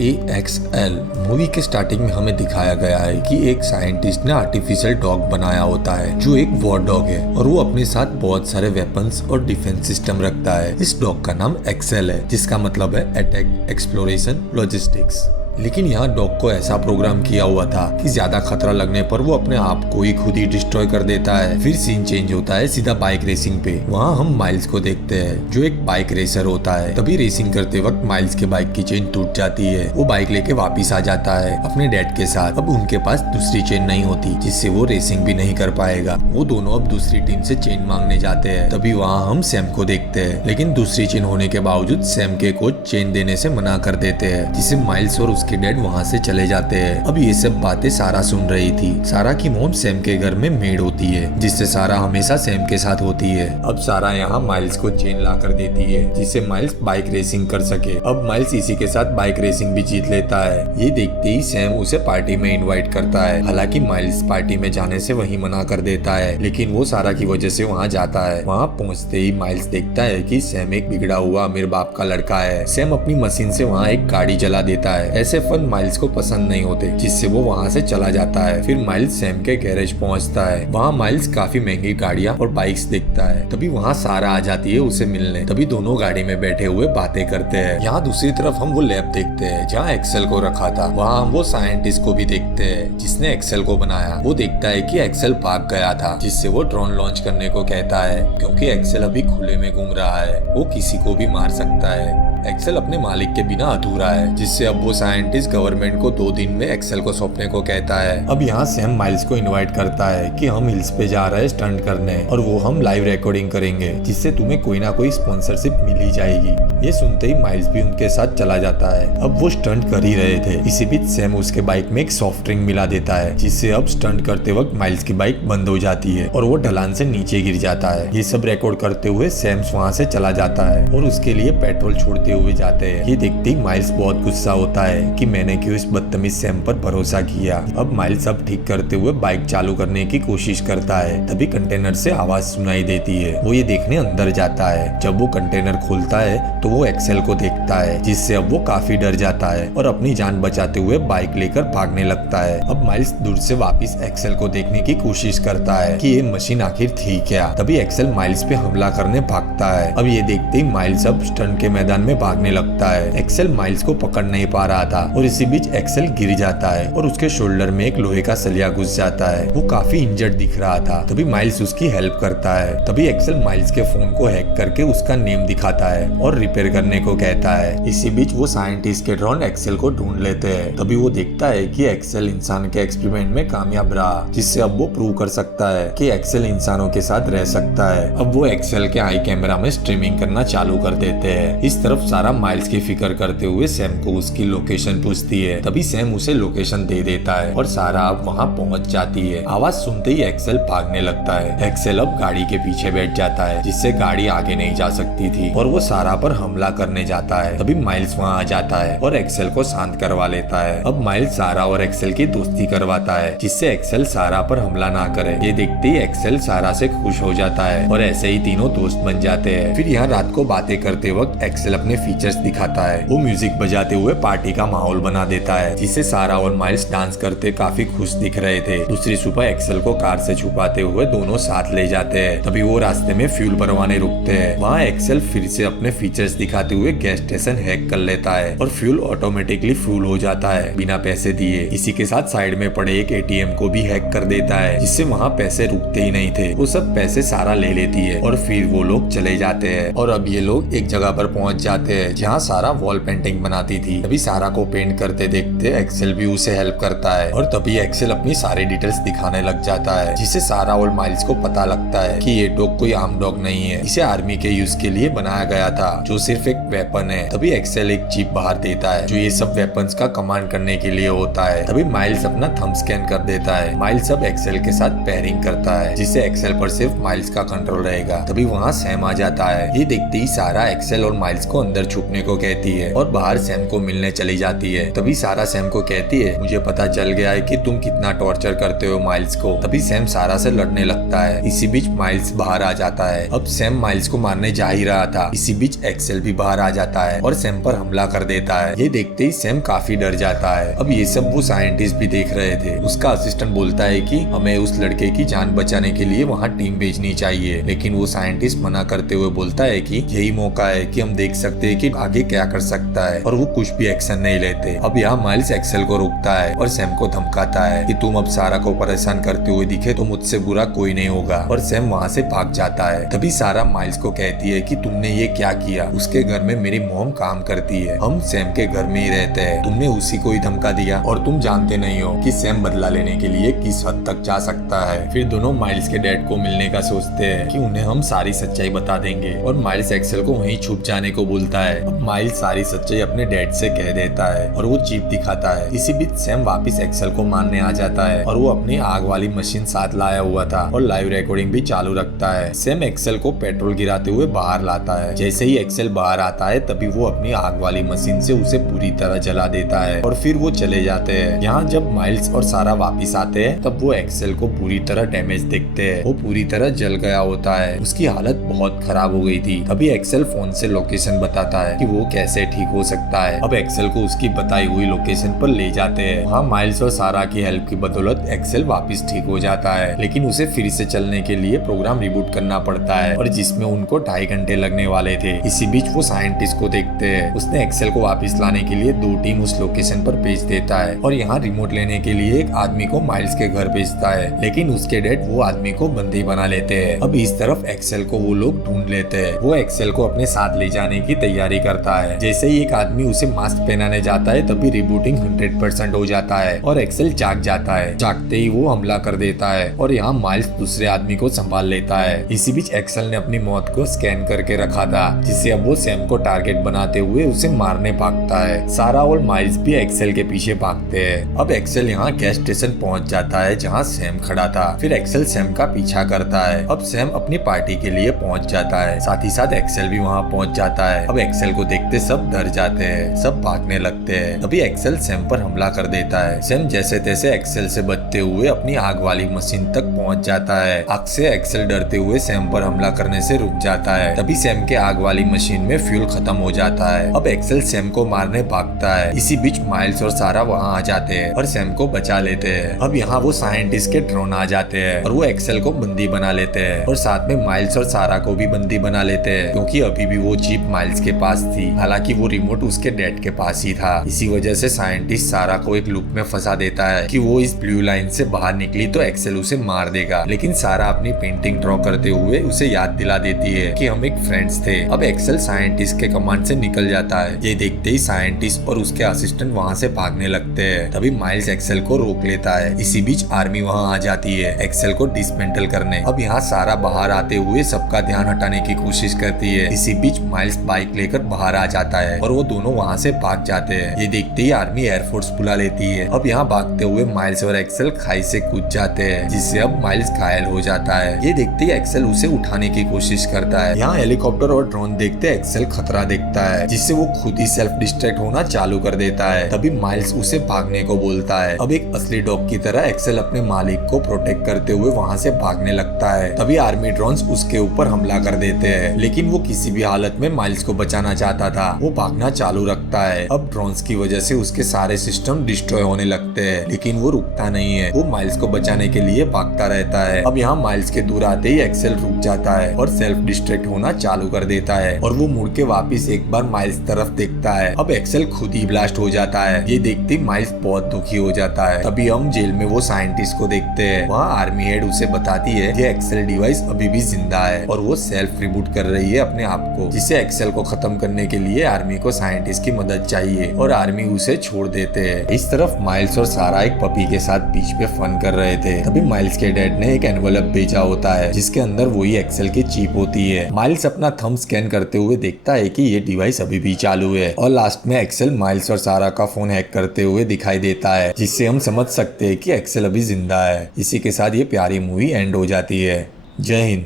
AXL movie के starting में हमें दिखाया गया है कि एक साइंटिस्ट ने आर्टिफिशियल डॉग बनाया होता है जो एक वॉर डॉग है और वो अपने साथ बहुत सारे वेपन्स और डिफेंस सिस्टम रखता है। इस डॉग का नाम एक्सेल है जिसका मतलब है अटैक, एक्सप्लोरेशन, लॉजिस्टिक्स। लेकिन यहाँ डॉग को ऐसा प्रोग्राम किया हुआ था कि ज्यादा खतरा लगने पर वो अपने आप को ही खुद ही डिस्ट्रॉय कर देता है। फिर सीन चेंज होता है सीधा बाइक रेसिंग पे। वहाँ हम माइल्स को देखते हैं जो एक बाइक रेसर होता है। तभी रेसिंग करते वक्त माइल्स के बाइक की चेन टूट जाती है। वो बाइक लेके वापिस आ जाता है अपने डैड के साथ। अब उनके पास दूसरी चेन नहीं होती जिससे वो रेसिंग भी नहीं कर पाएगा। वो दोनों अब दूसरी टीम से चेन मांगने जाते हैं। तभी वहाँ हम सैम को देखते हैं, लेकिन दूसरी चेन होने के बावजूद सैम के कोच चेन देने से मना कर देते हैं, जिससे माइल्स और उसके डैड वहाँ से चले जाते हैं। अब ये सब बातें सारा सुन रही थी। सारा की मॉम सैम के घर में मेड होती है जिससे सारा हमेशा सैम के साथ होती है। अब सारा यहाँ माइल्स को चेन ला कर देती है जिससे माइल्स बाइक रेसिंग कर सके। अब माइल्स इसी के साथ बाइक रेसिंग भी जीत लेता है। ये देखते ही सैम उसे पार्टी में इनवाइट करता है। हालांकि माइल्स पार्टी में जाने से वही मना कर देता है, लेकिन वो सारा की वजह से वहाँ जाता है। वहाँ पहुँचते ही माइल्स देखता है कि सैम एक बिगड़ा हुआ अमीर बाप का लड़का है। सैम अपनी मशीन से वहाँ एक गाड़ी जला देता है। ऐसे फन माइल्स को पसंद नहीं होते जिससे वो वहाँ से चला जाता है। फिर माइल्स सैम के गैरेज पहुँचता है। वहाँ माइल्स काफी महंगी गाड़ियाँ और बाइक्स देखता है। तभी वहाँ सारा आ जाती है उसे मिलने। तभी दोनों गाड़ी में बैठे हुए बातें करते हैं। यहाँ दूसरी तरफ हम वो लैब देखते हैं जहाँ एक्सेल को रखा था। वहाँ हम वो साइंटिस्ट को भी देखते हैं जिसने एक्सेल को बनाया। वो देखता है कि एक्सेल भाग गया था, जिससे वो ड्रोन लॉन्च करने को कहता है क्योंकि एक्सेल अभी खुले में घूम रहा है। वो किसी को भी मार सकता है। एक्सेल अपने मालिक के बिना अधूरा है, जिससे अब वो साइंटिस्ट गवर्नमेंट को 2 दिन में एक्सेल को सौंपने को कहता है। अब यहाँ सैम माइल्स को इनवाइट करता है कि हम हिल्स पे जा रहे हैं स्टंट करने और वो हम लाइव रिकॉर्डिंग करेंगे जिससे तुम्हें कोई ना कोई स्पॉन्सरशिप मिल ही जाएगी। ये सुनते ही माइल्स भी उनके साथ चला जाता है। अब वो स्टंट कर ही रहे थे। इसी बीच सैम उसके बाइक में एक सॉफ्ट ड्रिंक मिला देता है जिससे अब स्टंट करते वक्त माइल्स की बाइक बंद हो जाती है और वो ढलान से नीचे गिर जाता है। ये सब रिकॉर्ड करते हुए सैम वहाँ से चला जाता है और उसके लिए पेट्रोल छोड़ते हुए जाते हैं। ये देखते ही माइल्स बहुत गुस्सा होता है कि मैंने क्यों इस बदतमीज सैम पर भरोसा किया। अब माइल्स अब ठीक करते हुए बाइक चालू करने की कोशिश करता है। तभी कंटेनर से आवाज सुनाई देती है। वो ये देखने अंदर जाता है। जब वो कंटेनर खोलता है तो वो एक्सेल को देखता है, जिससे अब वो काफी डर जाता है और अपनी जान बचाते हुए बाइक लेकर भागने लगता है। अब माइल्स दूर से वापस एक्सेल को देखने की कोशिश करता है कि ये मशीन आखिर थी क्या। तभी एक्सेल माइल्स पे हमला करने भागता है। अब ये देखते ही माइल्स अब स्टंट के मैदान में भागने लगता है। एक्सेल माइल्स को पकड़ नहीं पा रहा था और इसी बीच एक्सेल गिर जाता है और उसके शोल्डर में एक लोहे का सलिया घुस जाता है। वो काफी इंजर्ड दिख रहा था। तभी माइल्स उसकी हेल्प करता है। तभी एक्सेल माइल्स के फोन को हैक करके उसका नेम दिखाता है और रिपेयर करने को कहता है। इसी बीच वो साइंटिस्ट के ड्रोन एक्सेल को ढूंढ लेते हैं। तभी वो देखता है कि एक्सेल इंसान के एक्सपेरिमेंट में कामयाब रहा, जिससे अब वो प्रूव कर सकता है कि एक्सेल इंसानों के साथ रह सकता है। अब वो एक्सेल के आई कैमरा में स्ट्रीमिंग करना चालू कर देते हैं। इस तरफ सारा माइल्स की फिक्र करते हुए सैम को उसकी लोकेशन पूछती है। तभी सैम उसे लोकेशन दे देता है और सारा अब वहाँ पहुँच जाती है। आवाज सुनते ही एक्सेल भागने लगता है। एक्सेल अब गाड़ी के पीछे बैठ जाता है जिससे गाड़ी आगे नहीं जा सकती थी और वो सारा पर हमला करने जाता है। तभी माइल्स वहाँ आ जाता है और एक्सेल को शांत करवा लेता है। अब माइल्स सारा और एक्सेल की दोस्ती करवाता है जिससे एक्सेल सारा पर हमला ना करे। ये देखते ही एक्सेल सारा से खुश हो जाता है और ऐसे ही तीनों दोस्त बन जाते हैं। फिर यहाँ रात को बातें करते वक्त एक्सेल अपने फीचर्स दिखाता है। वो म्यूजिक बजाते हुए पार्टी का माहौल बना देता है जिससे सारा और माइल्स डांस करते काफी खुश दिख रहे थे। दूसरी सुबह एक्सेल को कार से छुपाते हुए दोनों साथ ले जाते हैं। तभी वो रास्ते में फ्यूल भरवाने रुकते हैं। वहाँ एक्सेल फिर से अपने फीचर्स दिखाते हुए गैस स्टेशन हैक कर लेता है और फ्यूल ऑटोमेटिकली फुल हो जाता है बिना पैसे दिए। इसी के साथ साइड में पड़े एक एटीएम को भी हैक कर देता है जिससे वहाँ पैसे रुकते ही नहीं थे। वो सब पैसे सारा ले लेती है और फिर वो लोग चले जाते हैं। और अब ये लोग एक जगह पर पहुँच जाते हैं जहाँ सारा वॉल पेंटिंग बनाती थी। तभी सारा को पेंट करते देखते एक्सेल भी उसे हेल्प करता है और तभी एक्सेल अपनी सारी डिटेल्स दिखाने लग जाता है, जिससे सारा और माइल्स को पता लगता है कि ये डॉग कोई आम डॉग नहीं है। इसे आर्मी के यूज के लिए बनाया गया था जो सिर्फ एक वेपन है। तभी एक्सेल एक चिप बाहर देता है जो ये सब वेपन्स का कमांड करने के लिए होता है। तभी माइल्स अपना थंब स्कैन कर देता है। माइल्स अब एक्सेल के साथ पेयरिंग करता है जिससे एक्सेल पर सिर्फ माइल्स का कंट्रोल रहेगा। तभी वहाँ सैम आ जाता है। ये देखते ही सारा एक्सेल और माइल्स को अंदर अंदर छुपने को कहती है और बाहर सैम को मिलने चली जाती है। तभी सारा सैम को कहती है, मुझे पता चल गया है कि तुम कितना टॉर्चर करते हो माइल्स को। तभी सैम सारा से लड़ने लगता है। इसी बीच माइल्स बाहर आ जाता है। अब सैम माइल्स को मारने जा ही रहा था। इसी बीच एक्सेल भी बाहर आ जाता है और सैम पर हमला कर देता है। ये देखते ही सैम काफी डर जाता है। अब ये सब वो साइंटिस्ट भी देख रहे थे। उसका असिस्टेंट बोलता है कि हमें उस लड़के की जान बचाने के लिए वहाँ टीम भेजनी चाहिए, लेकिन वो साइंटिस्ट मना करते हुए बोलता है कि यही मौका है कि हम देख सकते हैं कि आगे क्या कर सकता है, और वो कुछ भी एक्शन नहीं लेते। अब यहाँ माइल्स एक्सेल को रोकता है और सैम को धमकाता है कि तुम अब सारा को परेशान करते हुए दिखे तो मुझसे बुरा कोई नहीं होगा, और सैम वहाँ से भाग जाता है। तभी सारा माइल्स को कहती है कि तुमने ये क्या किया, उसके घर में मेरी मॉम काम करती है, हम सैम के घर में ही रहते हैं, तुमने उसी को ही धमका दिया, और तुम जानते नहीं हो कि सैम बदला लेने के लिए किस हद तक जा सकता है। फिर दोनों माइल्स के डैड को मिलने का सोचते हैं कि उन्हें हम सारी सच्चाई बता देंगे, और माइल्स एक्सेल को वहीं छुप जाने को बोलता है। अब माइल्स सारी सच्चाई अपने डैड से कह देता है और वो जीप दिखाता है। इसी बीच सैम वापस एक्सेल को मारने आ जाता है और वो अपनी आग वाली मशीन साथ लाया हुआ था और लाइव रिकॉर्डिंग भी चालू रखता है। सैम एक्सेल को पेट्रोल गिराते हुए बाहर लाता है। जैसे ही एक्सेल बाहर आता है तभी वो अपनी आग वाली मशीन से उसे पूरी तरह जला देता है और फिर वो चले जाते हैं। यहाँ जब माइल्स और सारा वापिस आते हैं तब वो एक्सेल को पूरी तरह डैमेज देखते हैं। वो पूरी तरह जल गया होता है, उसकी हालत बहुत खराब हो गई थी। तभी एक्सेल फोन से लोकेशन बताता है कि वो कैसे ठीक हो सकता है। अब एक्सेल को उसकी बताई हुई लोकेशन पर ले जाते हैं। वहाँ माइल्स और सारा की हेल्प की बदौलत एक्सेल वापस ठीक हो जाता है, लेकिन उसे फिर से चलने के लिए प्रोग्राम रिबूट करना पड़ता है, और जिसमें उनको 2.5 घंटे लगने वाले थे। इसी बीच वो साइंटिस्ट को देखते हैं। उसने एक्सेल को वापस लाने के लिए 2 टीम उस लोकेशन पर भेज देता है, और यहाँ रिमोट लेने के लिए एक आदमी को माइल्स के घर भेजता है, लेकिन उसके डैड वो आदमी को बंदी बना लेते हैं। अब इस तरफ एक्सेल को वो लोग ढूंढ लेते हैं। वो एक्सेल को अपने साथ ले जाने की तैयारी करता है। जैसे ही एक आदमी उसे मास्क पहनाने जाता है तभी रिबूटिंग 100% हो जाता है और एक्सेल जाग जाता है। जागते ही वो हमला कर देता है और यहाँ माइल्स दूसरे आदमी को संभाल लेता है। इसी बीच एक्सेल ने अपनी मौत को स्कैन करके रखा था, जिससे अब वो सैम को टारगेट बनाते हुए उसे मारने भागता है। सारा और माइल्स भी एक्सेल के पीछे भागते हैं। अब एक्सेल यहाँ गैस स्टेशन पहुँच जाता है जहाँ सैम खड़ा था। फिर एक्सेल सैम का पीछा करता है। अब सैम अपनी पार्टी के लिए पहुँच जाता है, साथ ही साथ एक्सेल भी वहाँ पहुँच जाता है। अब एक्सेल को देखते सब डर जाते हैं, सब भागने लगते हैं। तभी एक्सेल सैम पर हमला कर देता है। सैम जैसे तैसे एक्सेल से बचते हुए अपनी आग वाली मशीन तक पहुँच जाता है। आग से एक्सेल डरते हुए सैम पर हमला करने से रुक जाता है। तभी सैम के आग वाली मशीन में फ्यूल खत्म हो जाता है। अब एक्सेल सैम को मारने भागता है। इसी बीच माइल्स और सारा वहाँ आ जाते हैं और सैम को बचा लेते हैं। अब यहाँ वो साइंटिस्ट के ड्रोन आ जाते हैं और वो एक्सेल को बंदी बना लेते हैं, और साथ में माइल्स और सारा को भी बंदी बना लेते हैं, क्योंकि अभी भी वो जीप माइल्स के पास थी। हालांकि वो रिमोट उसके डैड के पास ही था। इसी वजह से साइंटिस्ट सारा को एक लूप में फंसा देता है कि वो इस ब्लू लाइन से बाहर निकली तो एक्सेल उसे मार देगा, लेकिन सारा अपनी पेंटिंग ड्रॉ करते हुए उसे याद दिला देती है कि हम एक फ्रेंड्स थे। अब एक्सेल साइंटिस्ट के कमांड से निकल जाता है। ये देखते ही साइंटिस्ट और उसके असिस्टेंट वहाँ से भागने लगते हैं। तभी माइल्स एक्सेल को रोक लेता है। इसी बीच आर्मी वहाँ आ जाती है एक्सेल को डिसमेंटल करने। अब यहाँ सारा बाहर आते हुए सबका ध्यान हटाने की कोशिश करती है। इसी बीच माइल्स बाइक लेकर बाहर आ जाता है और वो दोनों वहाँ से भाग जाते हैं। ये देखते ही आर्मी एयरफोर्स बुला लेती है। अब यहाँ भागते हुए माइल्स और एक्सेल खाई से कूद जाते हैं, जिससे अब माइल्स घायल हो जाता है। ये देखते ही एक्सेल उसे उठाने की कोशिश करता है। यहाँ हेलीकॉप्टर और ड्रोन देखते एक्सेल खतरा देखता है, जिससे वो खुद ही सेल्फ डिस्ट्रैक्ट होना चालू कर देता है। तभी माइल्स उसे भागने को बोलता है। अब एक असली डॉग की तरह एक्सेल अपने मालिक को प्रोटेक्ट करते हुए वहाँ से भागने लगता है। तभी आर्मी ड्रोन्स उसके ऊपर हमला कर देते हैं, लेकिन वो किसी भी हालत में माइल्स को बचाना चाहता था। वो भागना चालू रखता है। अब ड्रोन्स की वजह से उसके सारे सिस्टम डिस्ट्रॉय होने लगते हैं, लेकिन वो रुकता नहीं है। वो माइल्स को बचाने के लिए भागता रहता है। अब यहाँ माइल्स के दूर आते ही एक्सेल रुक जाता है और सेल्फ डिस्ट्रैक्ट होना चालू कर देता है, और वो मुड़ के वापिस एक बार माइल्स तरफ देखता है। अब एक्सेल खुद ही ब्लास्ट हो जाता है। ये देखते ही माइल्स बहुत दुखी हो जाता है। तभी हम जेल में वो साइंटिस्ट को देखते हैं। वहाँ आर्मी हेड उसे बताती है ये एक्सेल डिवाइस अभी भी जिंदा है और वो सेल्फ रिबूट कर रही है अपने आप को, जिसे एक्सेल को खत्म करने के लिए आर्मी को साइंटिस्ट की मदद चाहिए, और आर्मी उसे छोड़ देते हैं। इस तरफ माइल्स और सारा एक पपी के साथ बीच पे फन कर रहे थे। तभी माइल्स के डैड ने एक एनवलप भेजा होता है, जिसके अंदर वही एक्सेल की चिप होती है। माइल्स अपना थंब स्कैन करते हुए देखता है कि ये डिवाइस अभी भी चालू है, और लास्ट में एक्सेल माइल्स और सारा का फोन हैक करते हुए दिखाई देता है, जिससे हम समझ सकते हैं कि एक्सेल अभी जिंदा है। इसी के साथ ये प्यारी मूवी एंड हो जाती है। जय हिंद।